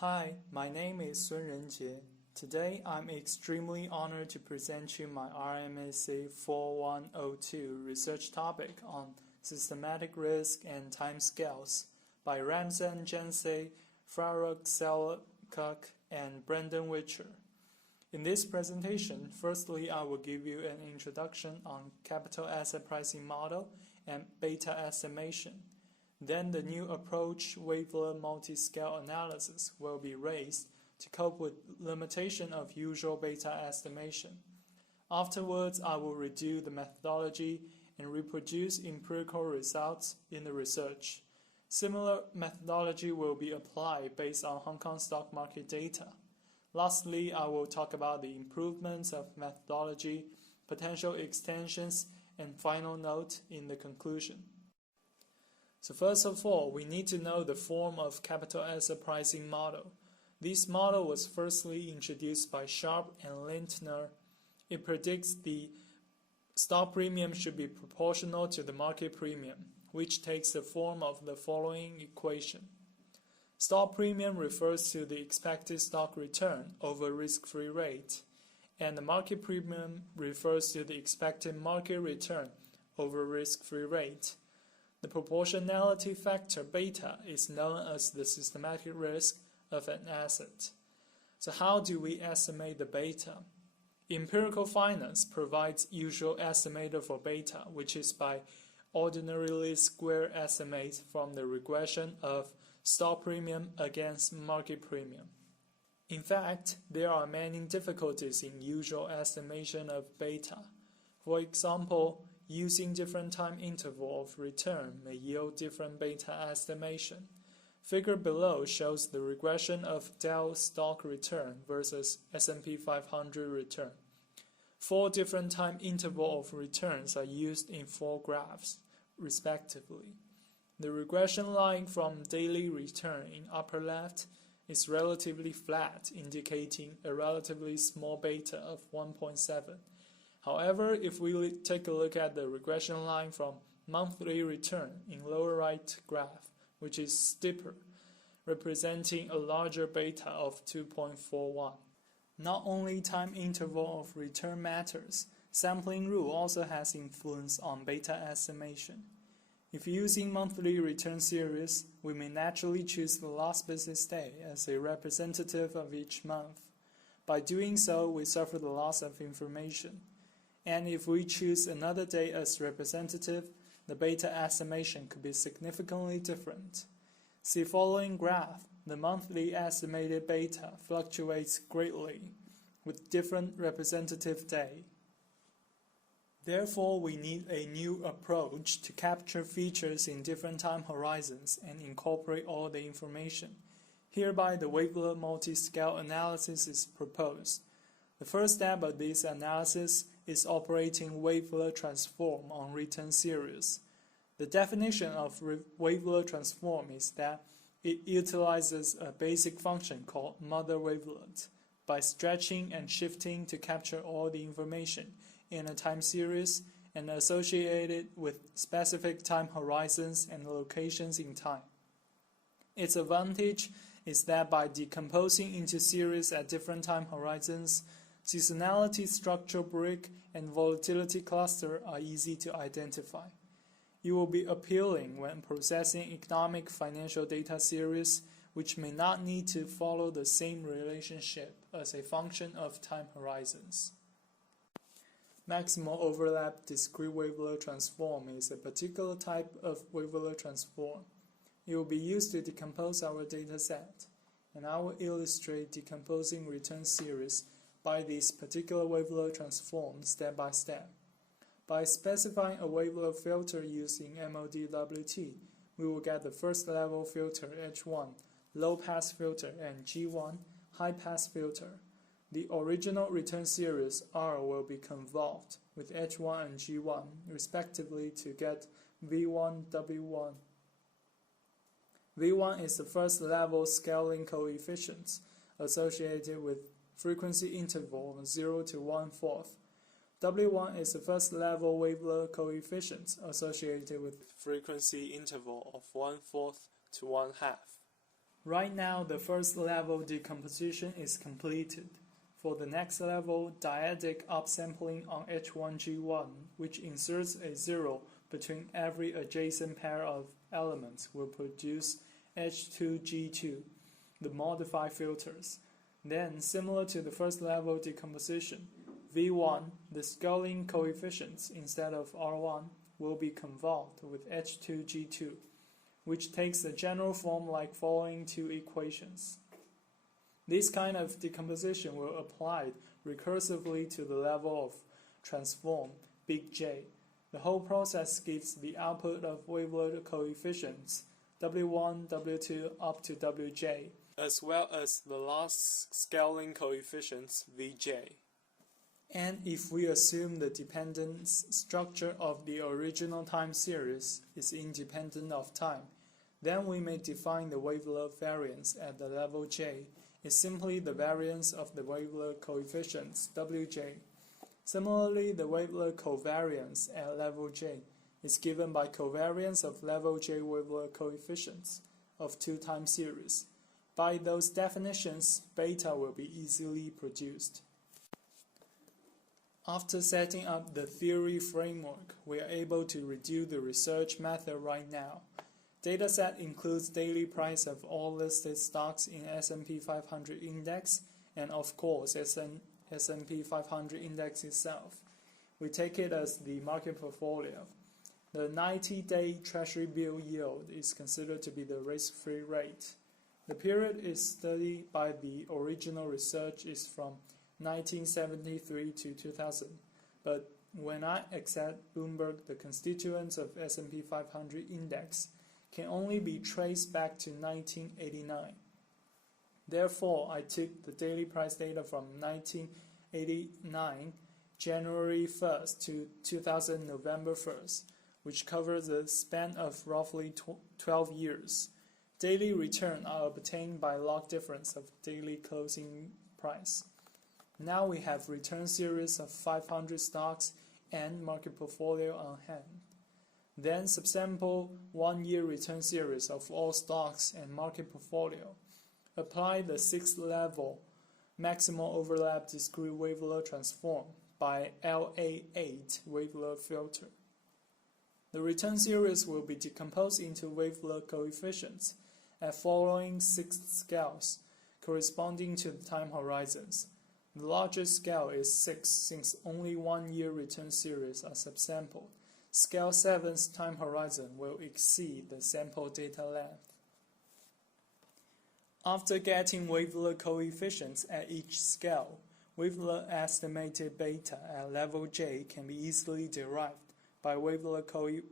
Hi, my name is Renjie. Today, I'm extremely honored to present you my RMSC4102 research topic on systematic risk and timescales by Ramsey Gencay, Selcuk, and Brendan Whitcher. In this presentation, firstly, I will give you an introduction on capital asset pricing model and beta estimation. Then the new approach, wavelet multi-scale analysis, will be raised to cope with limitation of usual beta estimation. Afterwards, I will redo the methodology and reproduce empirical results in the research. Similar methodology will be applied based on Hong Kong stock market data. Lastly, I will talk about the improvements of methodology, potential extensions, and final note in the conclusion. So first of all, we need to know the form of capital asset pricing model. This model was firstly introduced by Sharp and Lintner. It predicts the stock premium should be proportional to the market premium, which takes the form of the following equation. Stock premium refers to the expected stock return over risk-free rate, and the market premium refers to the expected market return over risk-free rate. The proportionality factor beta is known as the systematic risk of an asset. So how do we estimate the beta? Empirical finance provides usual estimator for beta, which is by ordinary least square estimate from the regression of stock premium against market premium. In fact, there are many difficulties in usual estimation of beta. For example, using different time interval of return may yield different beta estimation. Figure below shows the regression of Dow stock return versus S&P 500 return. 4 different time interval of returns are used in 4 graphs, respectively. The regression line from daily return in upper left is relatively flat, indicating a relatively small beta of 1.7. However, if we take a look at the regression line from monthly return in lower right graph, which is steeper, representing a larger beta of 2.41. Not only time interval of return matters, sampling rule also has influence on beta estimation. If using monthly return series, we may naturally choose the last business day as a representative of each month. By doing so, we suffer the loss of information. And if we choose another day as representative, the beta estimation could be significantly different. See following graph, the monthly estimated beta fluctuates greatly with different representative day. Therefore, we need a new approach to capture features in different time horizons and incorporate all the information. Hereby, the wavelet multi-scale analysis is proposed. The first step of this analysis is operating wavelet transform on return series. The definition of wavelet transform is that it utilizes a basic function called mother wavelet by stretching and shifting to capture all the information in a time series and associate it with specific time horizons and locations in time. Its advantage is that by decomposing into series at different time horizons, seasonality structure break and volatility cluster are easy to identify. It will be appealing when processing economic financial data series, which may not need to follow the same relationship as a function of time horizons. Maximal overlap discrete wavelet transform is a particular type of wavelet transform. It will be used to decompose our dataset, and I will illustrate decomposing return series by this particular wavelet transform step by step. By specifying a wavelet filter using MODWT, we will get the first level filter H1, low pass filter, and G1, high pass filter. The original return series R will be convolved with H1 and G1 respectively to get V1, W1. V1 is the first level scaling coefficient associated with frequency interval of 0 to 1/4. W1 is the first level wavelet coefficient associated with frequency interval of 1/4 to 1/2. Right now, the first level decomposition is completed. For the next level, dyadic upsampling on H1G1, which inserts a 0 between every adjacent pair of elements, will produce H2G2, the modified filters. Then, similar to the first level decomposition, V1, the scaling coefficients instead of R1, will be convolved with H2G2, which takes the general form like following two equations. This kind of decomposition will apply recursively to the level of transform, big J. The whole process gives the output of wavelet coefficients W1, W2 up to Wj, as well as the last scaling coefficients Vj. And if we assume the dependence structure of the original time series is independent of time, then we may define the wavelet variance at the level J is simply the variance of the wavelet coefficients Wj. Similarly, the wavelet covariance at level J is given by covariance of level J wavelet coefficients of two time series. By those definitions, beta will be easily produced. After setting up the theory framework, we are able to redo the research method right now. Dataset includes daily price of all listed stocks in S&P 500 index and of course S&P 500 index itself. We take it as the market portfolio. The 90-day Treasury bill yield is considered to be the risk-free rate. The period is studied by the original research is from 1973 to 2000, but when I accept Bloomberg, the constituents of S&P 500 index can only be traced back to 1989. Therefore, I took the daily price data from 1989, January 1st to 2000, November 1st, which covers a span of roughly 12 years. Daily return are obtained by log difference of daily closing price. Now we have return series of 500 stocks and market portfolio on hand. Then subsample 1-year return series of all stocks and market portfolio. Apply the 6th level maximal overlap discrete wavelet transform by LA8 wavelet filter. The return series will be decomposed into wavelet coefficients at following 6 scales corresponding to the time horizons. The largest scale is 6 since only 1-year return series are subsampled. Scale 7's time horizon will exceed the sample data length. After getting wavelet coefficients at each scale, wavelet estimated beta at level J can be easily derived by wavelet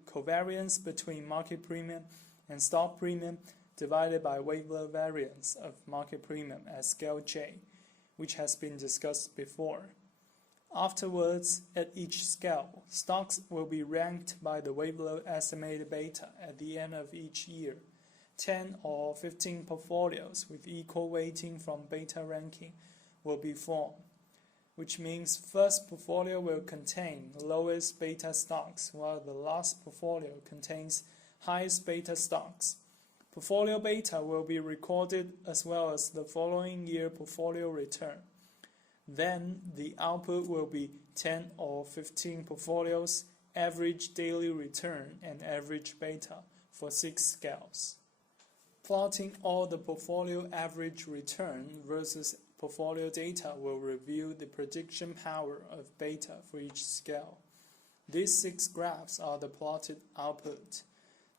covariance between market premium and stock premium divided by wavelet variance of market premium at scale J, which has been discussed before. Afterwards, at each scale, stocks will be ranked by the wavelet estimated beta at the end of each year. 10 or 15 portfolios with equal weighting from beta ranking will be formed, which means first portfolio will contain lowest beta stocks while the last portfolio contains highest beta stocks. Portfolio beta will be recorded as well as the following year portfolio return. Then the output will be 10 or 15 portfolios, average daily return and average beta for 6 scales. Plotting all the portfolio average return versus portfolio data will reveal the prediction power of beta for each scale. These 6 graphs are the plotted output.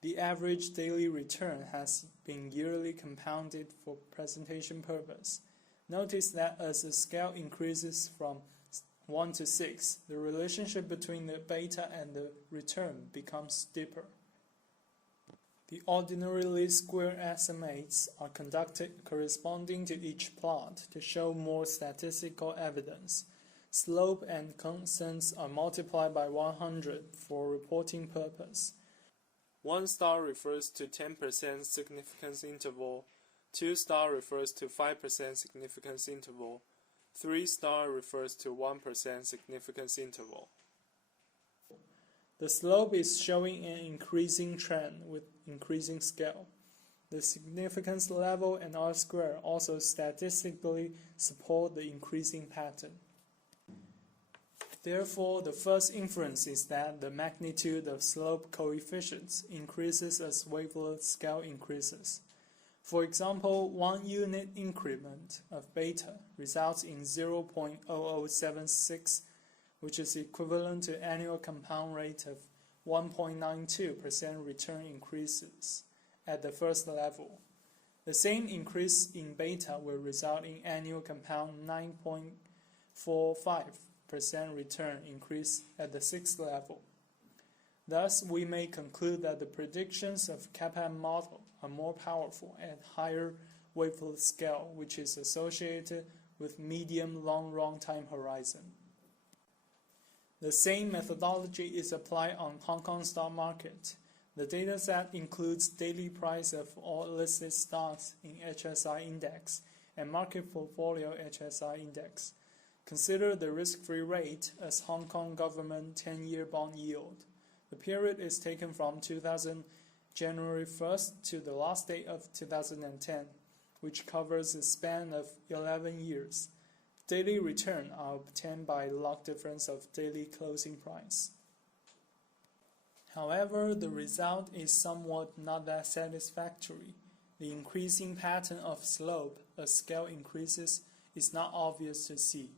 The average daily return has been yearly compounded for presentation purpose. Notice that as the scale increases from 1 to 6, the relationship between the beta and the return becomes steeper. The ordinary least square estimates are conducted corresponding to each plot to show more statistical evidence. Slope and constants are multiplied by 100 for reporting purpose. 1 star refers to 10% significance interval, 2 star refers to 5% significance interval, 3 star refers to 1% significance interval. The slope is showing an increasing trend with increasing scale. The significance level and R-square also statistically support the increasing pattern. Therefore, the first inference is that the magnitude of slope coefficients increases as wavelet scale increases. For example, 1 unit increment of beta results in 0.0076, which is equivalent to annual compound rate of 1.92% return increases at the first level. The same increase in beta will result in annual compound 9.45% return increase at the sixth level. Thus, we may conclude that the predictions of CUHK model are more powerful at higher wavelet scale, which is associated with medium-long run time horizon. The same methodology is applied on Hong Kong stock market. The dataset includes daily price of all listed stocks in HSI index and market portfolio HSI index. Consider the risk-free rate as Hong Kong government 10-year bond yield. The period is taken from January 1st to the last day of 2010, which covers a span of 11 years. Daily return are obtained by log difference of daily closing price. However, the result is somewhat not that satisfactory. The increasing pattern of slope as scale increases is not obvious to see.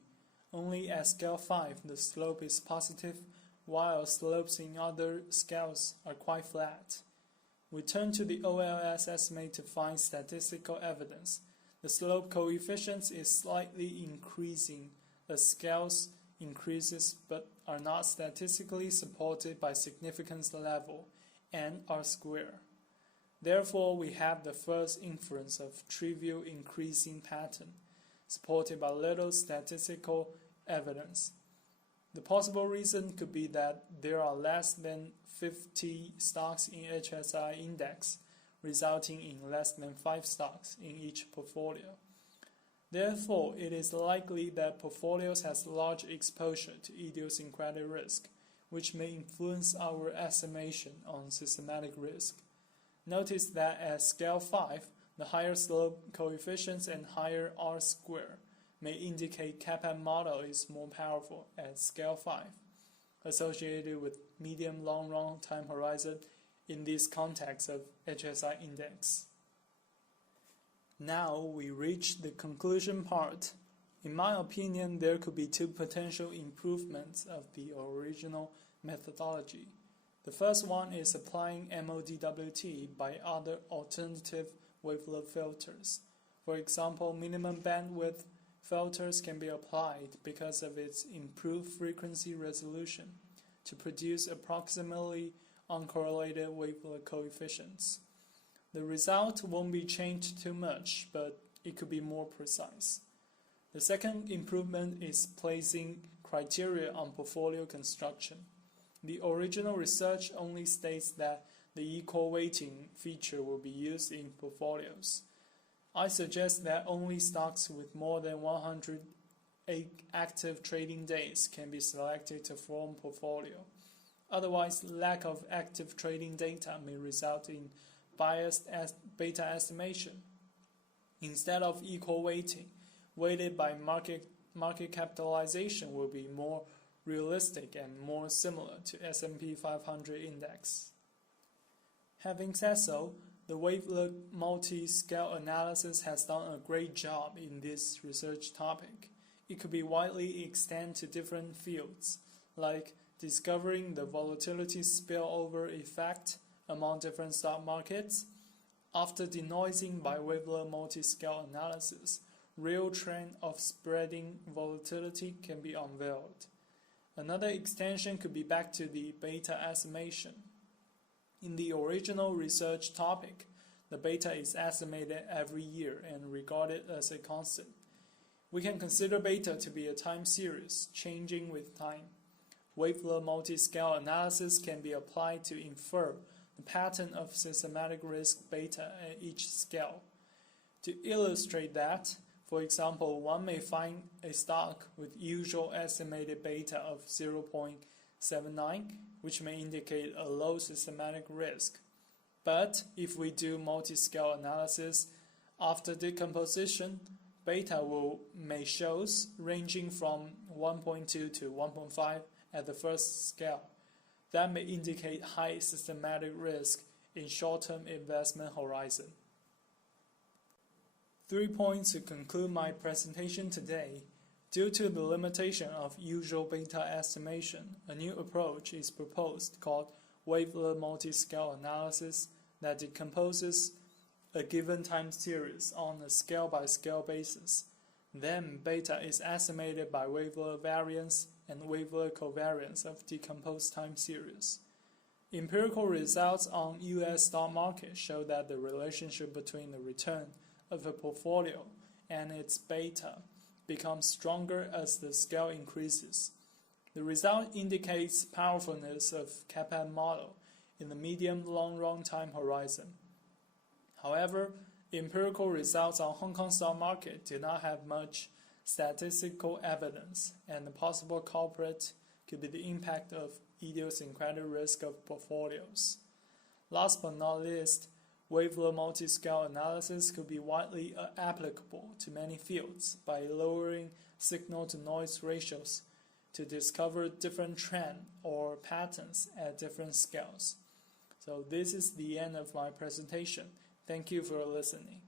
Only at scale 5 the slope is positive, while slopes in other scales are quite flat. We turn to the OLS estimate to find statistical evidence. The slope coefficient is slightly increasing as scales increases but are not statistically supported by significance level and R-square. Therefore, we have the first inference of trivial increasing pattern, supported by little statistical evidence. The possible reason could be that there are less than 50 stocks in HSI index, resulting in less than 5 stocks in each portfolio. Therefore, it is likely that portfolios has large exposure to idiosyncratic risk, which may influence our estimation on systematic risk. Notice that at scale 5, the higher slope coefficients and higher R-square may indicate CUHK model is more powerful at scale 5, associated with medium-long run time horizon in this context of HSI index. Now we reach the conclusion part. In my opinion, there could be 2 potential improvements of the original methodology. The first one is applying MODWT by other alternative wavelet filters. For example, minimum bandwidth filters can be applied because of its improved frequency resolution to produce approximately uncorrelated wavelet coefficients. The result won't be changed too much, but it could be more precise. The second improvement is placing criteria on portfolio construction. The original research only states that the equal weighting feature will be used in portfolios. I suggest that only stocks with more than 100 active trading days can be selected to form portfolio. Otherwise, lack of active trading data may result in biased beta estimation. Instead of equal weighting, weighted by market capitalization will be more realistic and more similar to S&P 500 index. Having said so, the wavelet multi-scale analysis has done a great job in this research topic. It could be widely extended to different fields, like discovering the volatility spillover effect among different stock markets. After denoising by wavelet multi-scale analysis, real trend of spreading volatility can be unveiled. Another extension could be back to the beta estimation. In the original research topic, the beta is estimated every year and regarded as a constant. We can consider beta to be a time series, changing with time. Wavelet multi-scale analysis can be applied to infer the pattern of systematic risk beta at each scale. To illustrate that, for example, one may find a stock with usual estimated beta of 0.79, which may indicate a low systematic risk. But if we do multi-scale analysis after decomposition, beta may shows ranging from 1.2 to 1.5 at the first scale. That may indicate high systematic risk in short-term investment horizon. 3 points to conclude my presentation today. Due to the limitation of usual beta estimation, a new approach is proposed called wavelet multi-scale analysis that decomposes a given time series on a scale-by-scale basis. Then beta is estimated by wavelet variance and wavelet covariance of decomposed time series. Empirical results on US stock market show that the relationship between the return of a portfolio and its beta becomes stronger as the scale increases. The result indicates powerfulness of CUHK model in the medium-long run time horizon. However, empirical results on Hong Kong stock market do not have much statistical evidence, and the possible culprit could be the impact of idiosyncratic risk of portfolios. Last but not least, wavelet multi-scale analysis could be widely applicable to many fields by lowering signal-to-noise ratios to discover different trends or patterns at different scales. So this is the end of my presentation. Thank you for listening.